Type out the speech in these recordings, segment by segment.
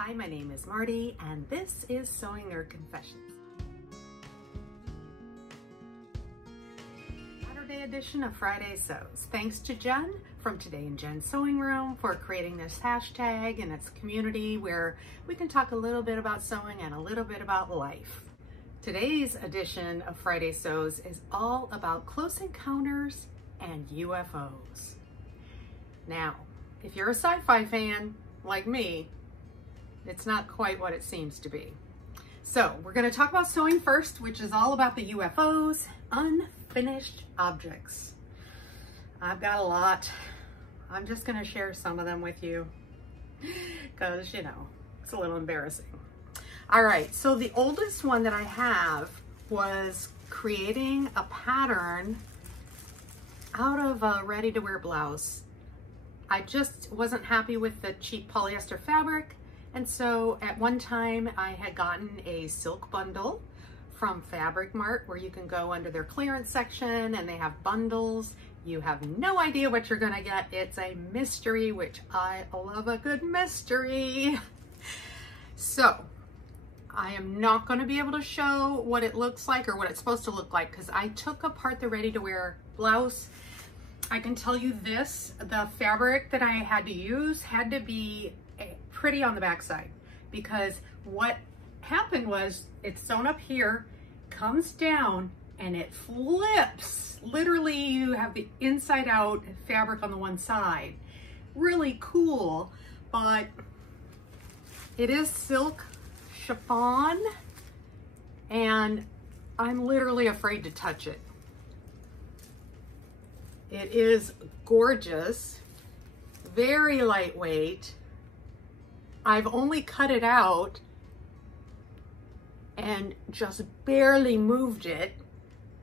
Hi, my name is Marty, and this is Sewing Nerd Confessions. Saturday edition of Friday Sews. Thanks to Jen from Today in Jen's Sewing Room for creating this hashtag and its community where we can talk a little bit about sewing and a little bit about life. Today's edition of Friday Sews is all about close encounters and UFOs. Now, if you're a sci-fi fan like me, it's not quite what it seems to be. So we're going to talk about sewing first, which is all about the UFOs, unfinished objects. I've got a lot. I'm just going to share some of them with you because, you know, it's a little embarrassing. All right, so the oldest one that I have was creating a pattern out of a ready-to-wear blouse. I just wasn't happy with the cheap polyester fabric. And so at one time I had gotten a silk bundle from Mart where you can go under their clearance section and they have bundles. You have no idea what you're gonna get. It's a mystery, which I love a good mystery. So I am not gonna be able to show what it looks like or what it's supposed to look like because I took apart the ready-to-wear blouse. I can tell you this, the fabric that I had to use had to be pretty on the backside because what happened was it's sewn up here, comes down, and it flips. Literally, you have the inside out fabric on the one side. Really cool, but it is silk chiffon, and I'm literally afraid to touch it. It is gorgeous, very lightweight. I've only cut it out and just barely moved it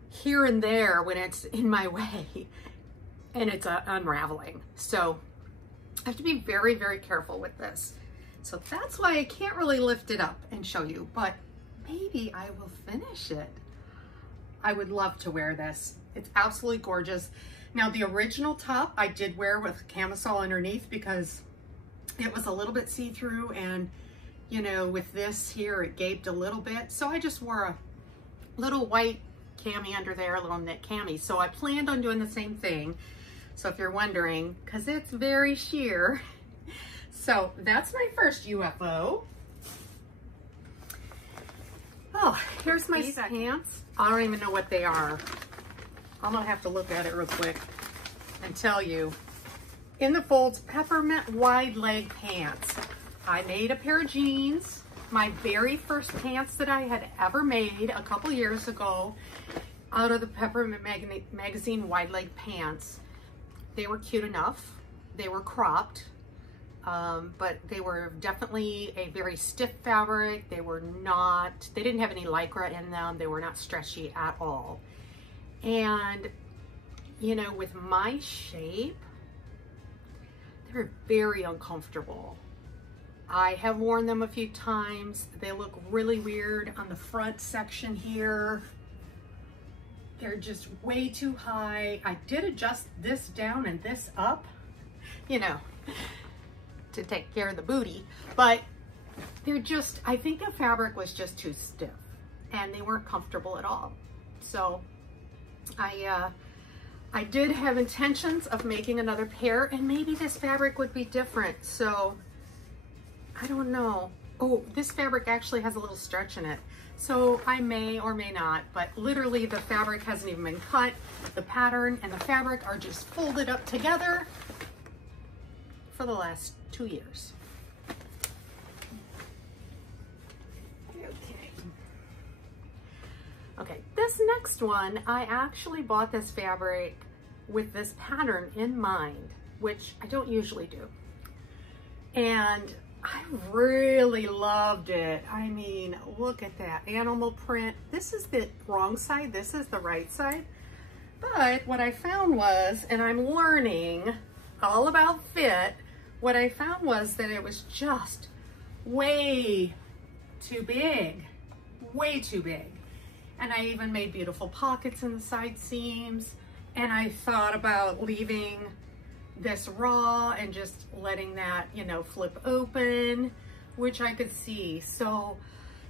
here and there when it's in my way and it's unraveling. So I have to be very, very careful with this. So that's why I can't really lift it up and show you, but maybe I will finish it. I would love to wear this. It's absolutely gorgeous. Now the original top I did wear with camisole underneath because it was a little bit see-through and, you know, with this here, it gaped a little bit. So I just wore a little white cami under there, a little knit cami. So I planned on doing the same thing. So if you're wondering, because it's very sheer. So that's my first UFO. Oh, here's my pants. I don't even know what they are. I'm gonna have to look at it real quick and tell you. In the folds, peppermint wide leg pants. I made a pair of jeans, my very first pants that I had ever made a couple years ago out of the Peppermint Magazine wide leg pants. They were cute enough. They were cropped, but they were definitely a very stiff fabric. They didn't have any Lycra in them. They were not stretchy at all. And, you know, with my shape, they're very uncomfortable. I have worn them a few times. They look really weird on the front section here. They're just way too high. I did adjust this down and this up, you know, to take care of the booty, but they're just, I think the fabric was just too stiff and they weren't comfortable at all. So I did have intentions of making another pair and maybe this fabric would be different. So I don't know. Oh, this fabric actually has a little stretch in it. So I may or may not, but literally the fabric hasn't even been cut. The pattern and the fabric are just folded up together for the last 2 years. Okay, this next one, I actually bought this fabric with this pattern in mind, which I don't usually do. And I really loved it. I mean, look at that animal print. This is the wrong side, this is the right side. But what I found was, and I'm learning all about fit, what I found was that it was just way too big, way too big. And I even made beautiful pockets in the side seams. And I thought about leaving this raw and just letting that, you know, flip open. which I could see. So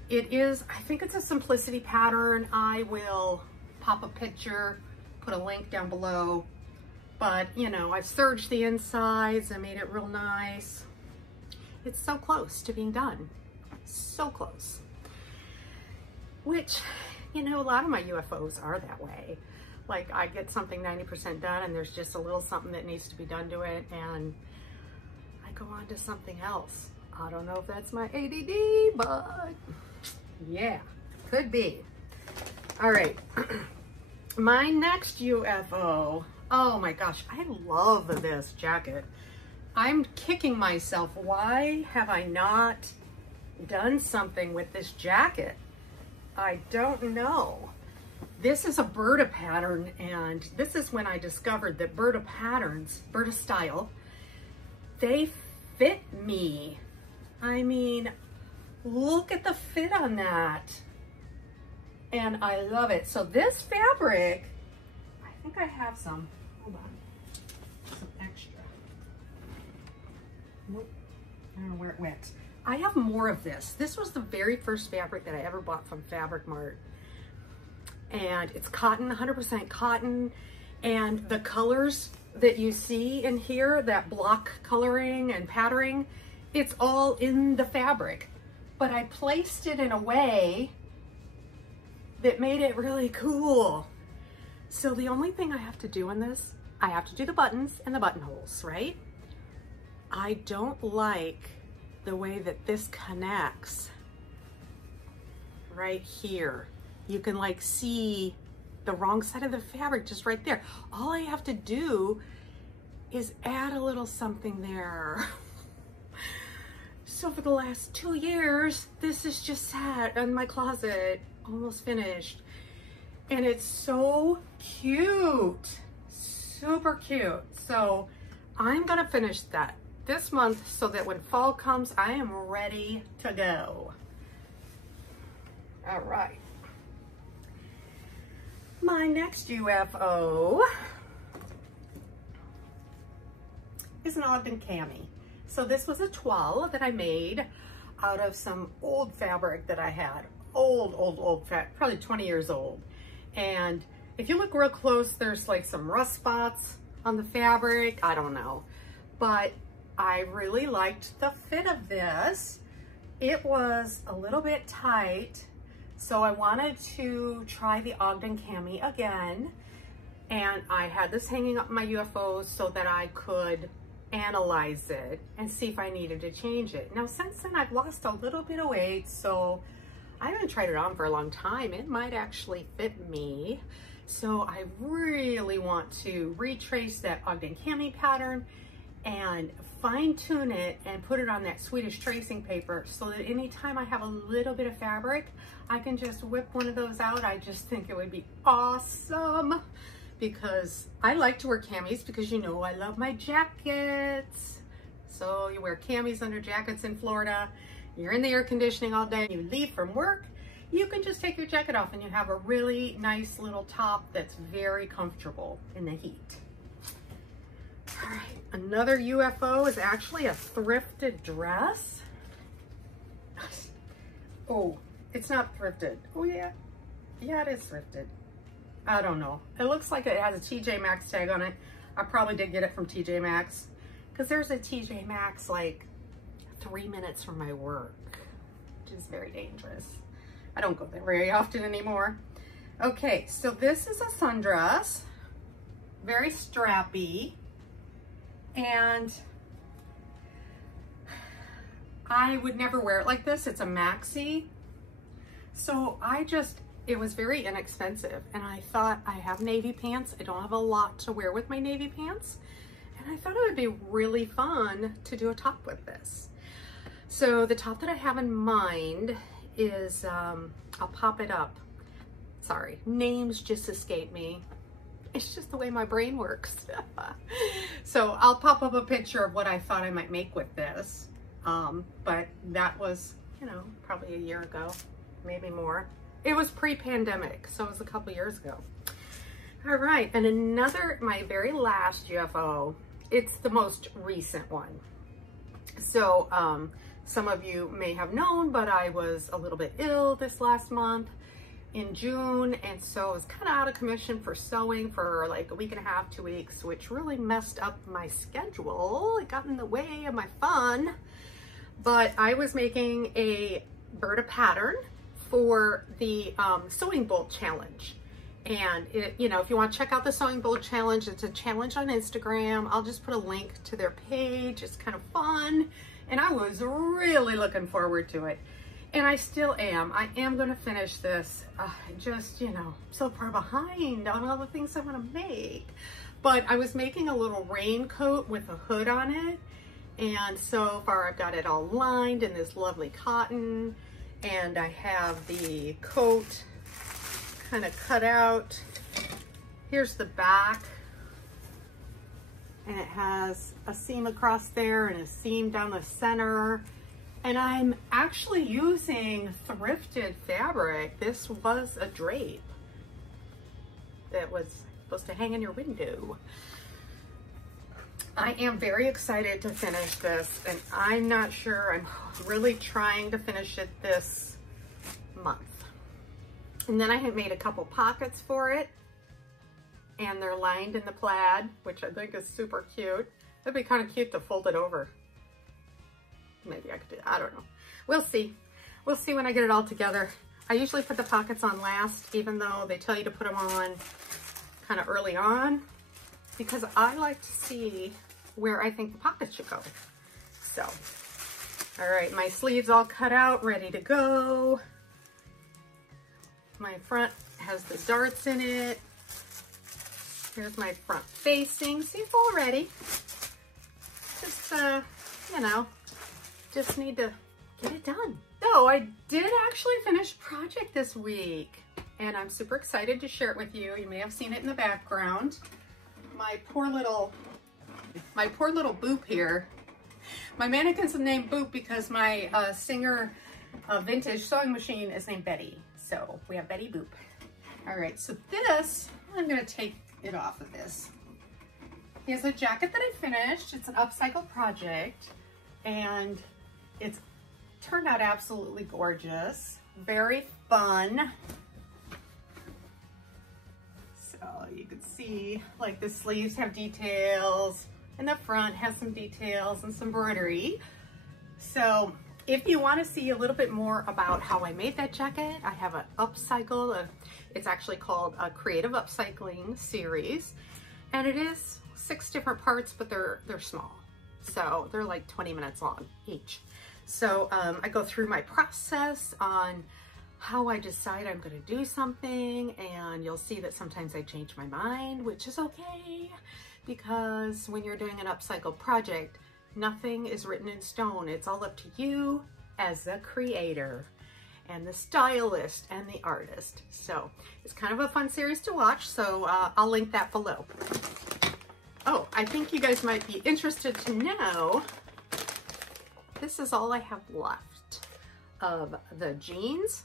it is, I think it's a simplicity pattern. I will pop a picture, put a link down below, but you know, I've serged the insides. I made it real nice. It's so close to being done. So close. Which, you know, a lot of my UFOs are that way. Like I get something 90% done and there's just a little something that needs to be done to it and I go on to something else. I don't know if that's my ADD, but yeah, could be. All right, my next UFO. Oh my gosh, I love this jacket. I'm kicking myself. Why have I not done something with this jacket? I don't know. This is a Berta pattern, and this is when I discovered that Berta patterns, Berta style, they fit me. I mean, look at the fit on that. And I love it. So this fabric, I think I have some, hold on, some extra. Nope, I don't know where it went. I have more of this. This was the very first fabric that I ever bought from Fabric Mart. And it's cotton, 100% cotton. And the colors that you see in here, that block coloring and patterning, it's all in the fabric. But I placed it in a way that made it really cool. So the only thing I have to do in this, I have to do the buttons and the buttonholes, right? I don't like the way that this connects right here. You can like see the wrong side of the fabric just right there. All I have to do is add a little something there. So for the last 2 years, this is just sat in my closet, almost finished. And it's so cute, super cute. So I'm gonna finish that this month so that when fall comes, I am ready to go. All right. My next UFO is an Ogden Cami. So this was a toile that I made out of some old fabric that I had. Old fabric, probably 20 years old. And if you look real close, there's like some rust spots on the fabric. I don't know. But I really liked the fit of this. It was a little bit tight, so I wanted to try the Ogden Cami again. And I had this hanging up in my UFOs so that I could analyze it and see if I needed to change it. Now, since then, I've lost a little bit of weight, so I haven't tried it on for a long time. It might actually fit me. So I really want to retrace that Ogden Cami pattern and fine tune it and put it on that Swedish tracing paper so that anytime I have a little bit of fabric, I can just whip one of those out. I just think it would be awesome because I like to wear camis because you know I love my jackets. So you wear camis under jackets in Florida, you're in the air conditioning all day, you leave from work, you can just take your jacket off and you have a really nice little top that's very comfortable in the heat. All right, another UFO is actually a thrifted dress. Oh, it's not thrifted. Oh yeah, yeah it is thrifted. I don't know. It looks like it has a TJ Maxx tag on it. I probably did get it from TJ Maxx because there's a TJ Maxx like 3 minutes from my work, which is very dangerous. I don't go there very often anymore. Okay, so this is a sundress, very strappy. And I would never wear it like this. It's a maxi. So it was very inexpensive. And I thought, I have navy pants. I don't have a lot to wear with my navy pants. And I thought it would be really fun to do a top with this. So the top that I have in mind is, I'll pop it up. Sorry, names just escape me. It's just the way my brain works. So I'll pop up a picture of what I thought I might make with this. But that was, you know, probably a year ago, maybe more. It was pre-pandemic, so it was a couple years ago. All right, and my very last UFO, it's the most recent one. So Some of you may have known, but I was a little bit ill this last month in June, and so I was kind of out of commission for sewing for like a week and a half, 2 weeks, which really messed up my schedule. It got in the way of my fun. But I was making a Berta pattern for the Sewing Bowl Challenge. And you know, if you want to check out the Sewing Bowl Challenge, it's a challenge on Instagram. I'll just put a link to their page. It's kind of fun. And I was really looking forward to it. And I still am. I am going to finish this. Just, you know, so far behind on all the things I want to make. But I was making a little raincoat with a hood on it. And so far I've got it all lined in this lovely cotton. And I have the coat kind of cut out. Here's the back. And it has a seam across there and a seam down the center. And I'm actually using thrifted fabric. This was a drape that was supposed to hang in your window. I am very excited to finish this, and I'm not sure, I'm really trying to finish it this month. And then I had made a couple pockets for it, and they're lined in the plaid, which I think is super cute. It'd be kind of cute to fold it over. Maybe I could do, I don't know. We'll see. We'll see when I get it all together. I usually put the pockets on last, even though they tell you to put them on kind of early on, because I like to see where I think the pockets should go. So, all right, my sleeves all cut out, ready to go. My front has the darts in it. Here's my front facing. See, it's all ready. Just, you know, just need to get it done. So I did actually finish a project this week, and I'm super excited to share it with you. You may have seen it in the background. My poor little Boop here. My mannequin's named Boop because my Singer vintage sewing machine is named Betty. So we have Betty Boop. All right, so this, I'm gonna take it off of this. Here's a jacket that I finished. It's an upcycle project, and it's turned out absolutely gorgeous. Very fun. So you can see, like, the sleeves have details, and the front has some details and some embroidery. So if you want to see a little bit more about how I made that jacket, I have an upcycle. It's actually called a Creative Upcycling series, and it is 6 different parts, but they're small. So they're like 20 minutes long each. So I go through my process on how I decide I'm going to do something, and you'll see that sometimes I change my mind, which is okay, because when you're doing an upcycle project, nothing is written in stone. It's all up to you as the creator and the stylist and the artist. So it's kind of a fun series to watch, so I'll link that below. Oh, I think you guys might be interested to know, this is all I have left of the jeans,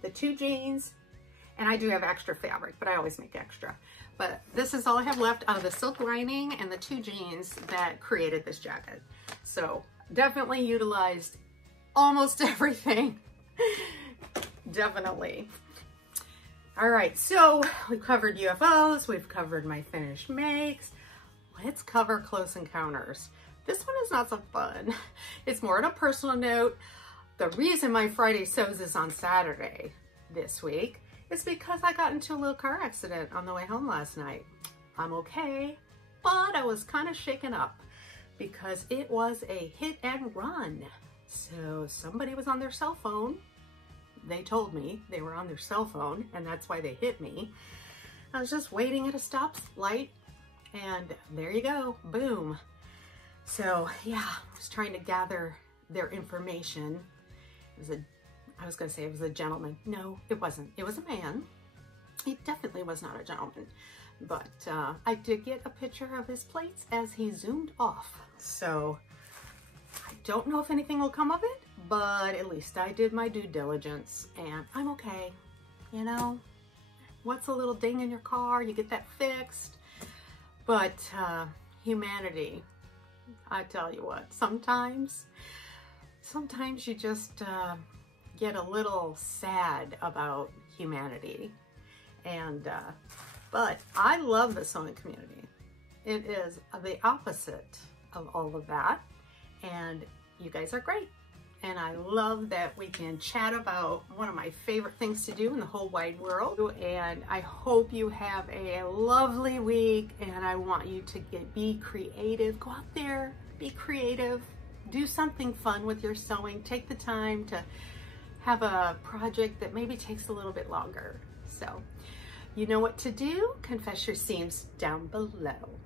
the 2 jeans, and I do have extra fabric, but I always make extra. But this is all I have left of the silk lining and the 2 jeans that created this jacket. So definitely utilized almost everything. Definitely. All right, so we've covered UFOs, we've covered my finished makes. Let's cover close encounters. This one is not so fun. It's more on a personal note. The reason my Friday sews is on Saturday this week is because I got into a little car accident on the way home last night. I'm okay, but I was kind of shaken up because it was a hit and run. So somebody was on their cell phone. They told me they were on their cell phone, and that's why they hit me. I was just waiting at a stoplight, and there you go, boom. So yeah, I was trying to gather their information. I was gonna say it was a gentleman. No, it wasn't. It was a man. He definitely was not a gentleman. But I did get a picture of his plates as he zoomed off. So I don't know if anything will come of it, but at least I did my due diligence, and I'm okay. You know, what's a little ding in your car? You get that fixed. But humanity I tell you what, sometimes you just get a little sad about humanity. And but I love the sewing community. It is the opposite of all of that, and you guys are great. And I love that we can chat about one of my favorite things to do in the whole wide world. And I hope you have a lovely week, and I want you to be creative. Go out there, be creative, do something fun with your sewing. Take the time to have a project that maybe takes a little bit longer. So you know what to do. Confess your seams down below.